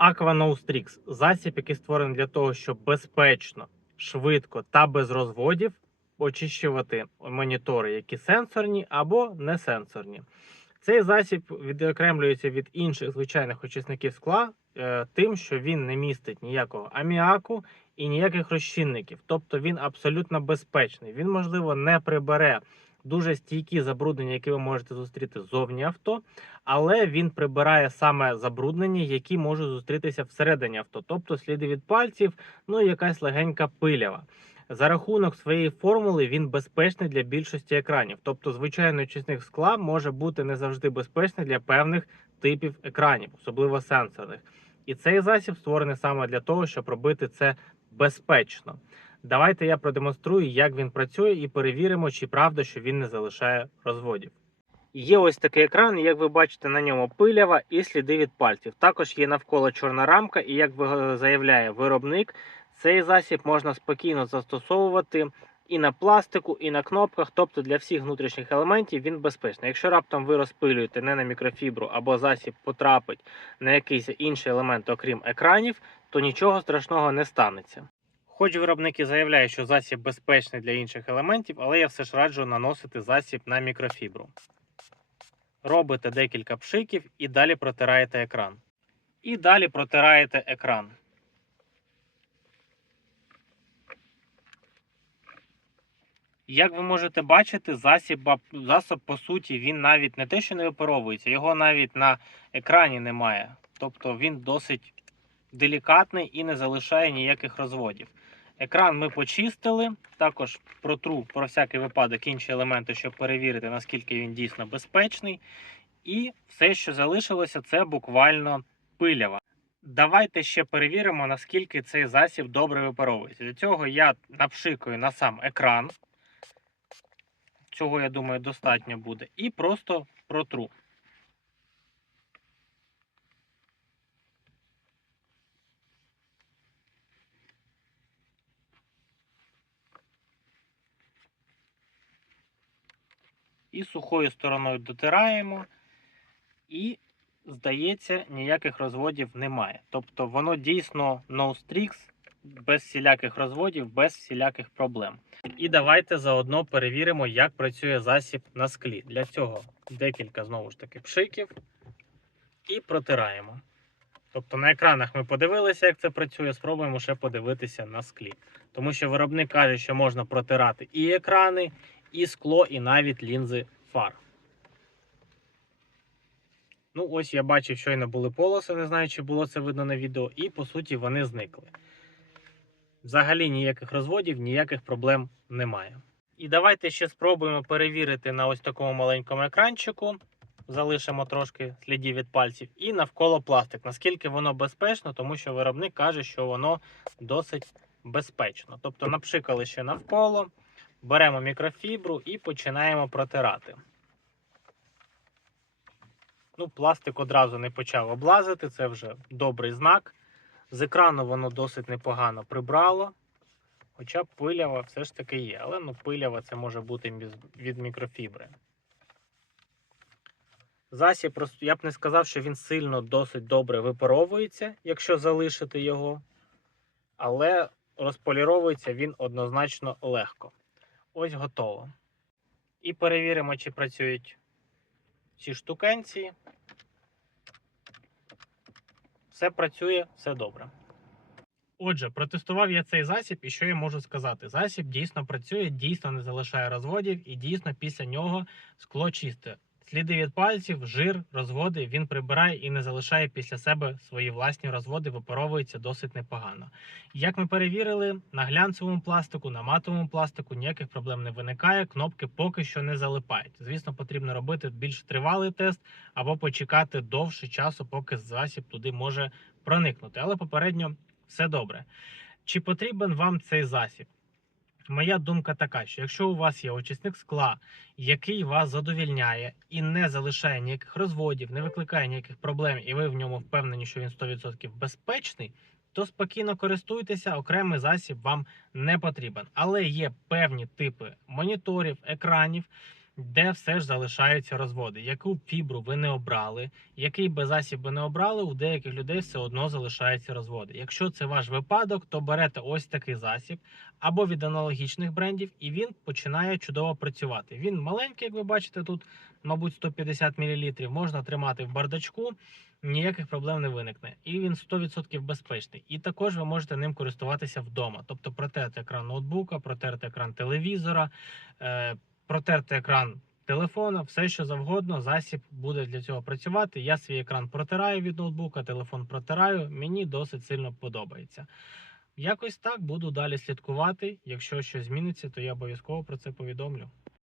Aqua Nostrix – засіб, який створений для того, щоб безпечно, швидко та без розводів очищувати монітори, які сенсорні або несенсорні. Цей засіб відокремлюється від інших звичайних очисників скла е, тим, що він не містить ніякого аміаку і ніяких розчинників. Тобто він абсолютно безпечний. Він, можливо, не прибере дуже стійкі забруднення, які ви можете зустріти ззовні авто, але він прибирає саме забруднення, які можуть зустрітися всередині авто, тобто сліди від пальців, ну і якась легенька пилява. За рахунок своєї формули він безпечний для більшості екранів. Тобто, звичайний очисник скла може бути не завжди безпечний для певних типів екранів, особливо сенсорних. І цей засіб створений саме для того, щоб робити це безпечно. Давайте я продемонструю, як він працює, і перевіримо, чи правда, що він не залишає розводів. Є ось такий екран, і як ви бачите, на ньому пилява і сліди від пальців. Також є навколо чорна рамка, і як заявляє виробник, цей засіб можна спокійно застосовувати і на пластику, і на кнопках, тобто для всіх внутрішніх елементів він безпечний. Якщо раптом ви розпилюєте не на мікрофібру або засіб потрапить на якийсь інший елемент, окрім екранів, то нічого страшного не станеться. Хоч виробники заявляють, що засіб безпечний для інших елементів, але я все ж раджу наносити засіб на мікрофібру. Робите декілька пшиків і далі протираєте екран. І далі протираєте екран. Як ви можете бачити, засіб, засоб, по суті, він навіть не те, що не випаровується, його навіть на екрані немає. Тобто він досить делікатний і не залишає ніяких розводів. Екран ми почистили, також протру про всякий випадок інші елементи, щоб перевірити, наскільки він дійсно безпечний. І все, що залишилося, це буквально пилява. Давайте ще перевіримо, наскільки цей засіб добре випаровується. Для цього я напшикаю на сам екран. Цього, я думаю, достатньо буде. І просто протру. І сухою стороною дотираємо. І, здається, ніяких розводів немає. Тобто воно дійсно no-strix, без всіляких розводів, без всіляких проблем. І давайте заодно перевіримо, як працює засіб на склі. Для цього декілька знову ж таки пшиків і протираємо. Тобто на екранах ми подивилися, як це працює, спробуємо ще подивитися на склі. Тому що виробник каже, що можна протирати і екрани, і скло, і навіть лінзи фар. Ну, ось я бачив, щойно були полоси, не знаю, чи було це видно на відео, і по суті вони зникли. Взагалі ніяких розводів, ніяких проблем немає. І давайте ще спробуємо перевірити на ось такому маленькому екранчику. Залишимо трошки слідів від пальців, і навколо пластик. Наскільки воно безпечно, тому що виробник каже, що воно досить безпечно. Тобто напшикали ще навколо, беремо мікрофібру і починаємо протирати. Ну, пластик одразу не почав облазити, це вже добрий знак. З екрану воно досить непогано прибрало. Хоча пилява все ж таки є. Але ну, пилява це може бути від мікрофібри. Засіб, я б не сказав, що він сильно досить добре випаровується, якщо залишити його. Але розполіровується він однозначно легко. Ось готово. І перевіримо, чи працюють ці штукенці. Все працює, все добре. Отже, протестував я цей засіб, і що я можу сказати? Засіб дійсно працює, дійсно не залишає розводів, і дійсно після нього скло чисте. Сліди від пальців, жир, розводи він прибирає і не залишає після себе свої власні розводи, випаровується досить непогано. Як ми перевірили, на глянцевому пластику, на матовому пластику ніяких проблем не виникає, кнопки поки що не залипають. Звісно, потрібно робити більш тривалий тест або почекати довше часу, поки засіб туди може проникнути. Але попередньо все добре. Чи потрібен вам цей засіб? Моя думка така, що якщо у вас є очисник скла, який вас задовільняє і не залишає ніяких розводів, не викликає ніяких проблем, і ви в ньому впевнені, що він 100% безпечний, то спокійно користуйтеся, окремий засіб вам не потрібен. Але є певні типи моніторів, екранів, де все ж залишаються розводи. Яку фібру ви не обрали, який би засіб ви не обрали, у деяких людей все одно залишаються розводи. Якщо це ваш випадок, то берете ось такий засіб або від аналогічних брендів, і він починає чудово працювати. Він маленький, як ви бачите, тут, мабуть, 150 мл, можна тримати в бардачку. Ніяких проблем не виникне, і він 100% безпечний. І також ви можете ним користуватися вдома, тобто протерти екран ноутбука, протерти екран телевізора, е, протерти екран телефона, все що завгодно. Засіб буде для цього працювати. Я свій екран протираю від ноутбука, телефон протираю. Мені досить сильно подобається. Якось так буду далі слідкувати. Якщо щось зміниться, то я обов'язково про це повідомлю.